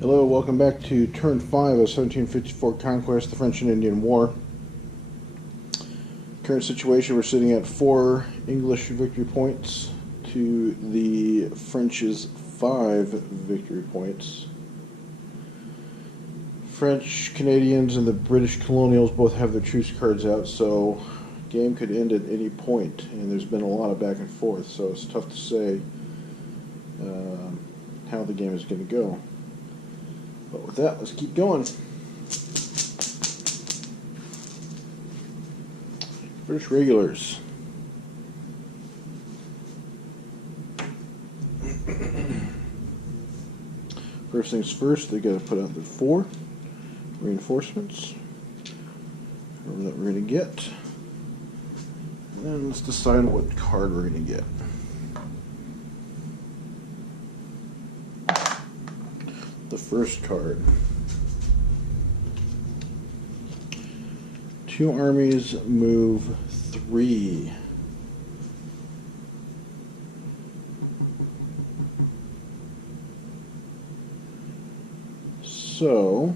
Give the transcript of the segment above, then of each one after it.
Hello, welcome back to turn 5 of 1754 Conquest, the French and Indian War. Current situation, we're sitting at 4 English victory points to the French's 5 victory points. French, Canadians, and the British colonials both have their truce cards out, so game could end at any point, and there's been a lot of back and forth, so it's tough to say how the game is going to go. But with that, let's keep going. British regulars. First things first, they got to put out their 4 reinforcements. Whatever that we're going to get. And then let's decide what card we're going to get. The first card. 2 armies move 3. So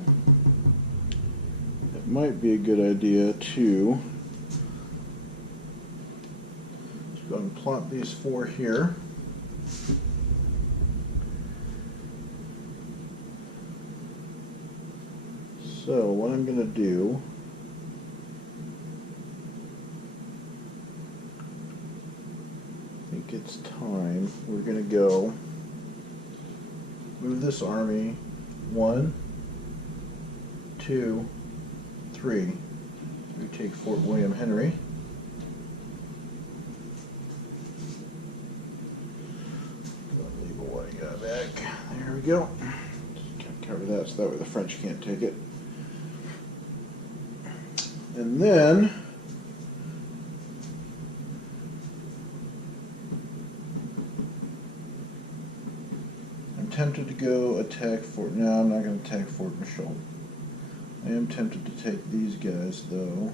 it might be a good idea to go and plot these 4 here. So what I'm going to do, I think it's time, we're going to go move this army 1, 2, 3. We take Fort William Henry. Leave what I got back. There we go. Just cover that so that way the French can't take it. And then I'm tempted to go attack Fort. No, I'm not going to attack Fort Michaud. I am tempted to take these guys, though.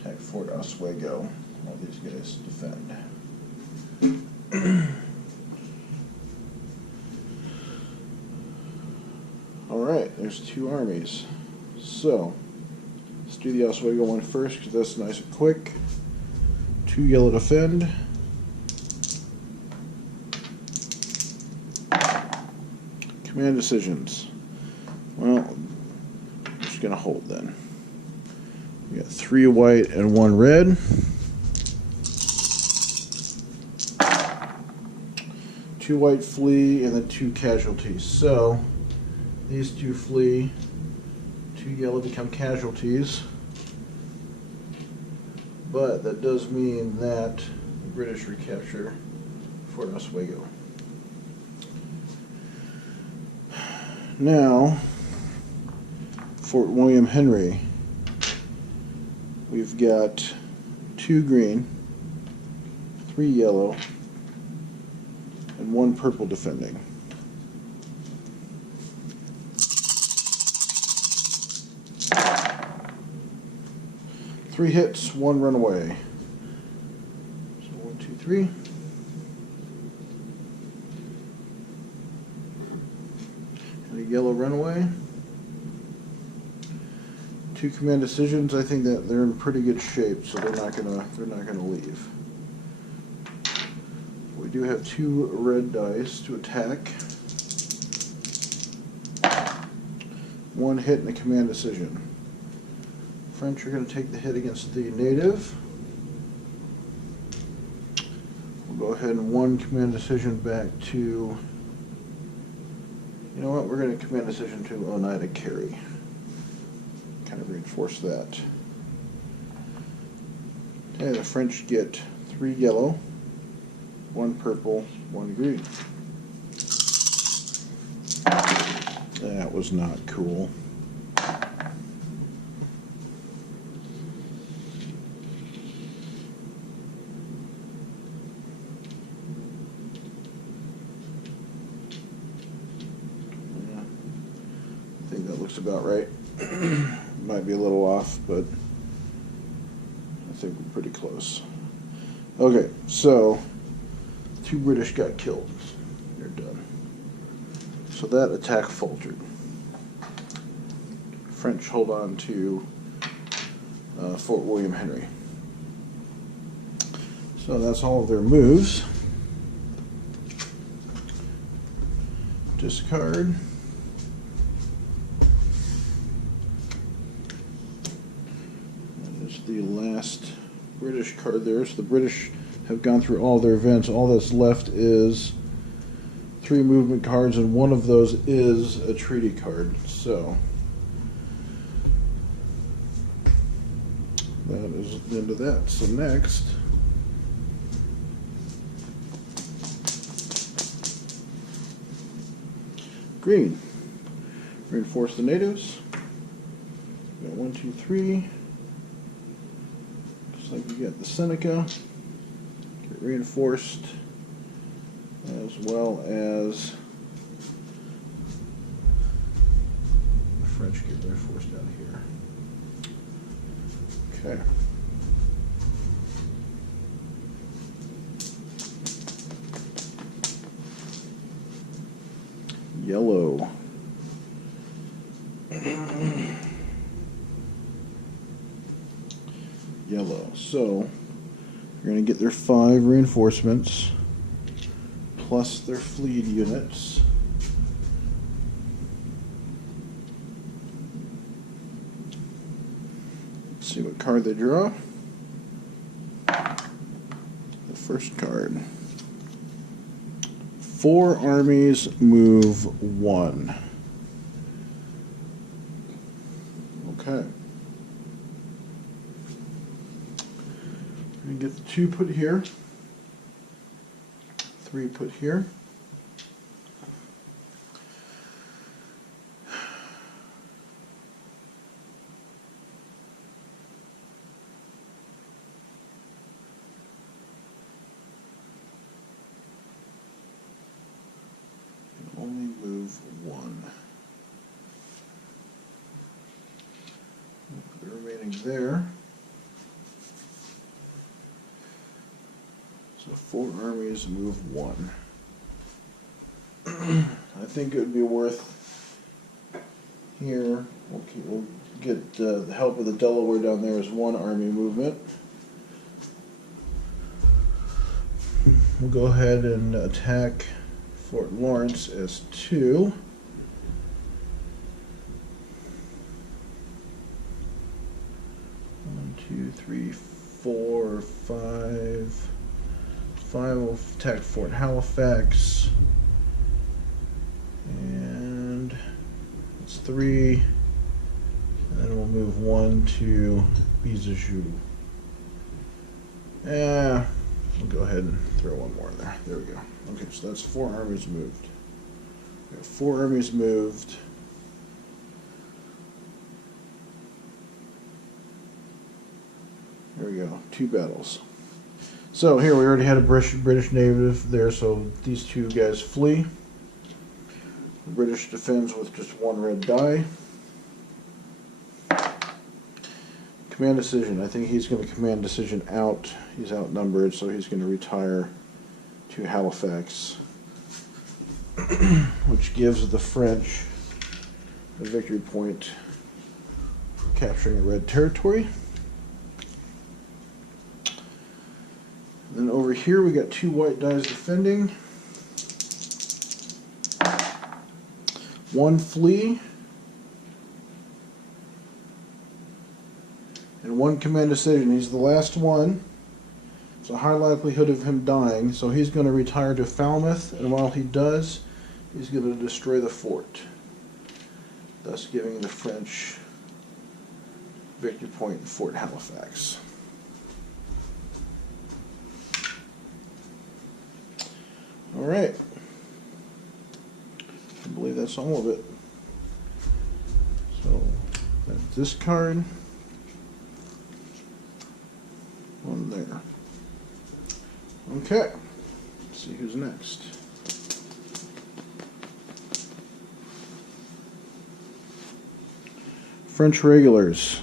Attack Fort Oswego while these guys defend. Alright, there's 2 armies. So, let's do the Oswego one first because that's nice and quick. 2 yellow defend. Command decisions. Well, I'm just going to hold then. We got 3 white and 1 red. 2 white flee and then 2 casualties. So, these 2 flee, 2 yellow become casualties, but that does mean that the British recapture Fort Oswego. Now, Fort William Henry, we've got 2 green, 3 yellow, and 1 purple defending. 3 hits, 1 runaway. So 1, 2, 3. And a yellow runaway. 2 command decisions. I think that they're in pretty good shape, so they're not gonna leave. We do have 2 red dice to attack. 1 hit and a command decision. French are going to take the hit against the native. We'll go ahead and 1 command decision back to, you know what, we're going to command decision to Oneida Carey. Kind of reinforce that. Okay, the French get 3 yellow, 1 purple, 1 green. That was not cool. I think that looks about right. Might be a little off, but I think we're pretty close. Okay, so 2 British got killed. They're done. So that attack faltered. French hold on to Fort William Henry. So that's all of their moves. Discard. That is the last British card there. So the British have gone through all their events. All that's left is 3 movement cards, and one of those is a treaty card. So that is the end of that. So next, green. Reinforce the natives. We got 1, 2, 3. Just like we get the Seneca. Get reinforced, as well as the French get reinforced down here. Okay. Yellow. Yellow. So you're going to get their 5 reinforcements plus their fleet units. Let's see what card they draw. The first card. 4 armies move 1. Okay. We're going to get the 2 put here. 3 put here. Only move 1. The remaining there. So 4 armies move 1. I think it would be worth here. We'll get the help of the Delaware down there as 1 army movement. We'll go ahead and attack Fort Lawrence as 2. One, 2, 3, 4, 5. 5 will attack Fort Halifax. And it's 3. And then we'll move 1 to Bijou. We'll go ahead and throw 1 more in there. There we go. Okay, so that's 4 armies moved. We have 4 armies moved. There we go. 2 battles. So here we already had a British native there, so these 2 guys flee. The British defends with just 1 red die. Command decision. I think he's going to command decision out. He's outnumbered, so he's going to retire to Halifax, which gives the French a victory point for capturing a red territory. Then over here we got 2 white dies defending. 1 flee. And 1 command decision. He's the last one. There's a high likelihood of him dying, so he's going to retire to Falmouth, and while he does, he's going to destroy the fort, thus giving the French victory point in Fort Halifax. All right. I believe that's all of it. So that's this card. 1 there. Okay. Let's see who's next. French regulars.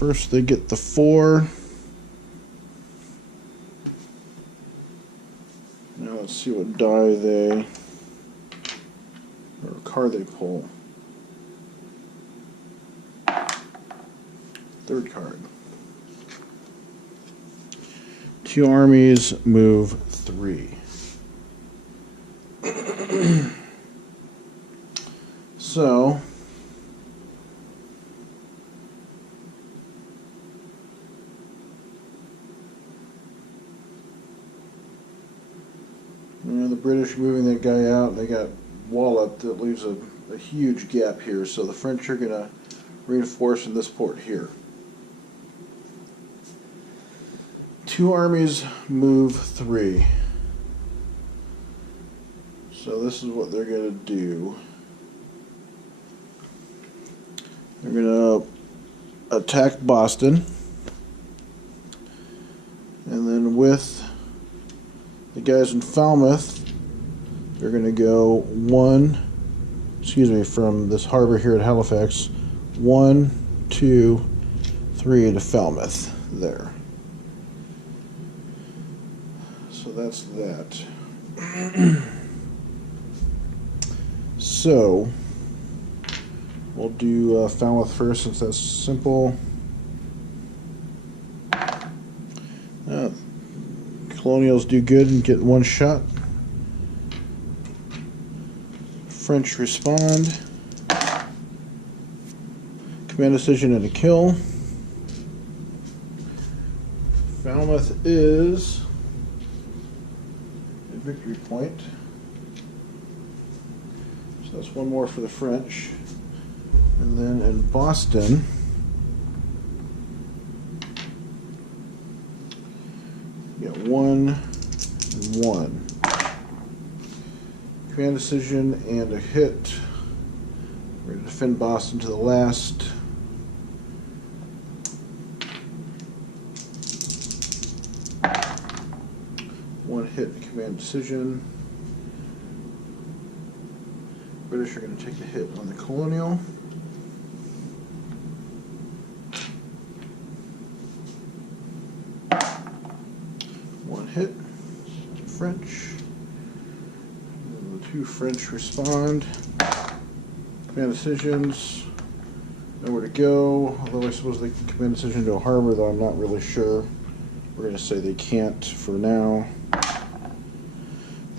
First they get the 4. Now let's see what die they, or card they pull. 3rd card. 2 armies move 3. So the British are moving that guy out. They got Wallop that leaves a huge gap here. So the French are going to reinforce in this port here. 2 armies move 3. So this is what they're going to do. They're going to attack Boston. And then with the guys in Falmouth, they're going to go from this harbor here at Halifax, 1, 2, 3 to Falmouth there. So that's that. So we'll do Falmouth first since that's simple. Colonials do good and get 1 shot. French respond. Command decision and a kill. Falmouth is a victory point. So that's 1 more for the French. And then in Boston, you got 1 and 1. Command decision and a hit. We're going to defend Boston to the last. One hit, command decision. British are going to take the hit on the Colonial. One hit. French. And the 2 French respond. Command decisions. Nowhere to go. Although I suppose they can command decision to a harbor, though I'm not really sure. We're going to say they can't for now.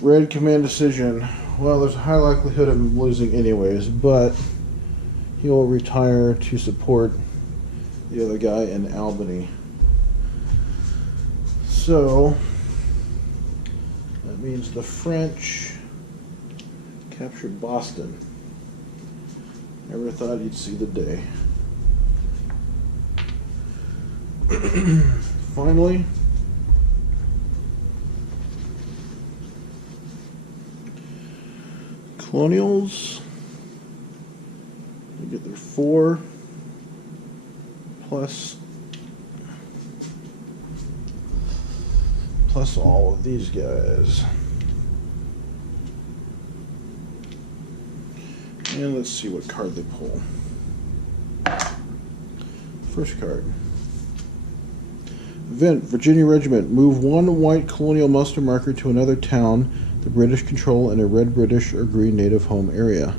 Red command decision. Well, there's a high likelihood of him losing anyways, but he will retire to support the other guy in Albany. So that means the French captured Boston. Never thought he'd see the day. Finally, Colonials, they get their 4 plus all of these guys. And let's see what card they pull. First card. Event, Virginia Regiment. Move 1 white colonial muster marker to another town the British control in a red British or green native home area.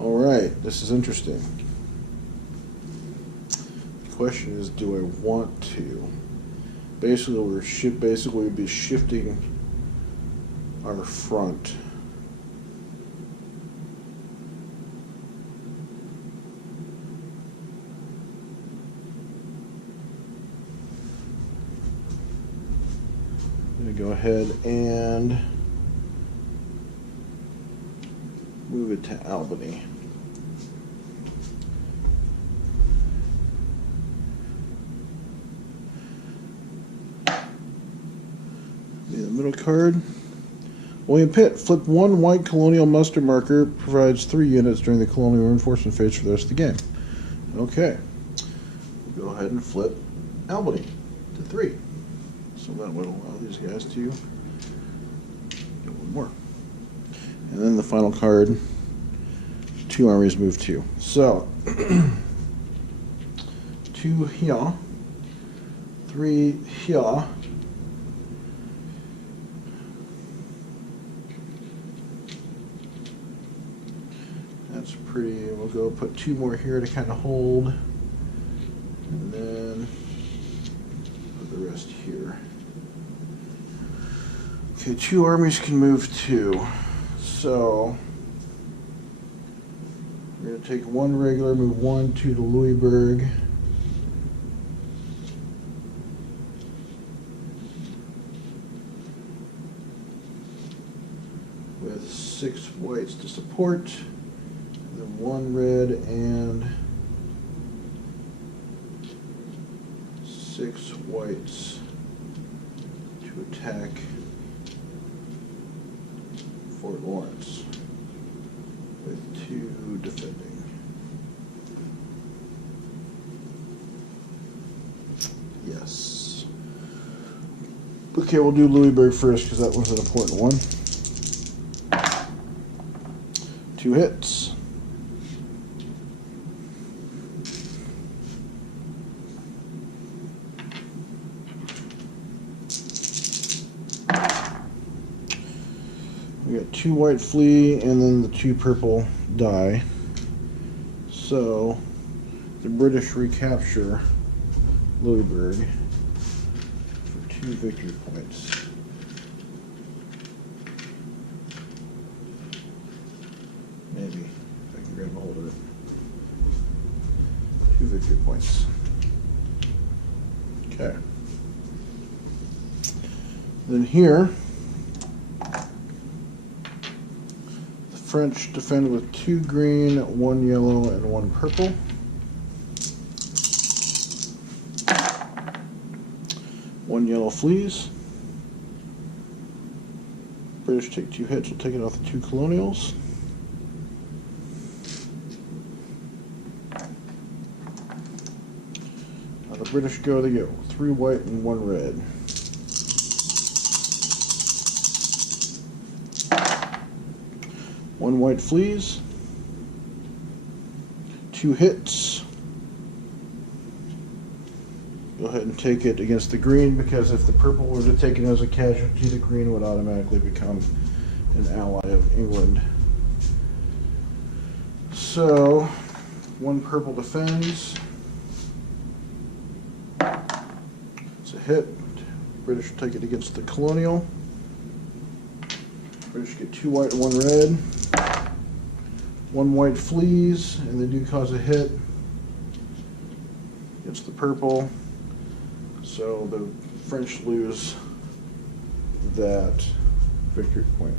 Alright, this is interesting. The question is, do I want to? Basically, we'd be shifting our front. I'm going to go ahead and move it to Albany. The middle card. William Pitt, flip 1 white colonial muster marker, provides 3 units during the colonial reinforcement phase for the rest of the game. Okay. We'll go ahead and flip Albany to 3. So that would allow these guys to get 1 more. And then the final card, 2 2 armies move 2. So 2 here, 3 here. That's pretty. We'll go put 2 more here to kind of hold, and then put the rest here. Okay, 2 armies can move 2. So we're going to take 1 regular, move 1 to the Louisburg. With 6 whites to support, then 1 red and 6 whites to attack Fort Lawrence with 2 defending. Yes. Okay, we'll do Louisburg first because that was an important one. 2 hits. We got 2 white flee and then the 2 purple die. So the British recapture Louisburg for 2 victory points. Maybe if I can grab a hold of it. 2 victory points. Okay. Then here, the French defend with 2 green, 1 yellow, and 1 purple. One yellow flees. British take 2 hits. We'll take it off the 2 colonials. Now the British go, they go 3 white and 1 red. One white flees. 2 hits. Go ahead and take it against the green, because if the purple were to take it as a casualty, the green would automatically become an ally of England. So 1 purple defends. It's a hit. British take it against the colonial. British get 2 white and 1 red. 1 white flees, and they do cause a hit against the purple. So the French lose that victory point.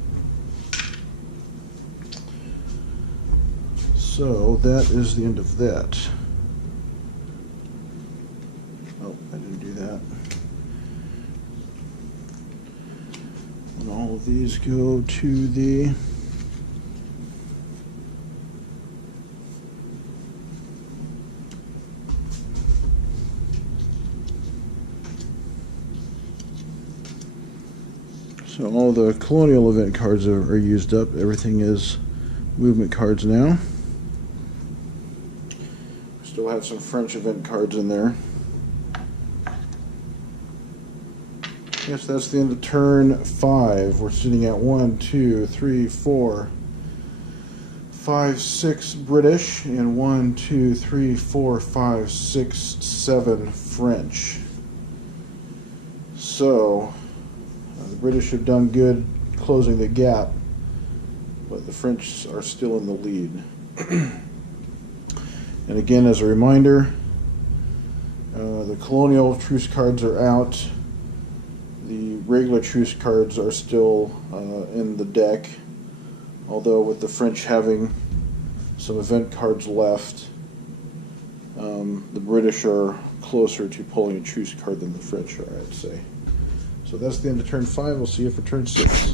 So that is the end of that. Oh, I didn't do that. And all of these go to the So all the colonial event cards are used up. Everything is movement cards now. Still have some French event cards in there. Yes, that's the end of turn 5. We're sitting at 1, 2, 3, 4, 5, 6 British, and 1, 2, 3, 4, 5, 6, 7 French. So the British have done good closing the gap, but the French are still in the lead. And again, as a reminder, the colonial truce cards are out. The regular truce cards are still in the deck, although with the French having some event cards left, the British are closer to pulling a truce card than the French are, I'd say. So that's the end of turn 5. We'll see you for turn 6.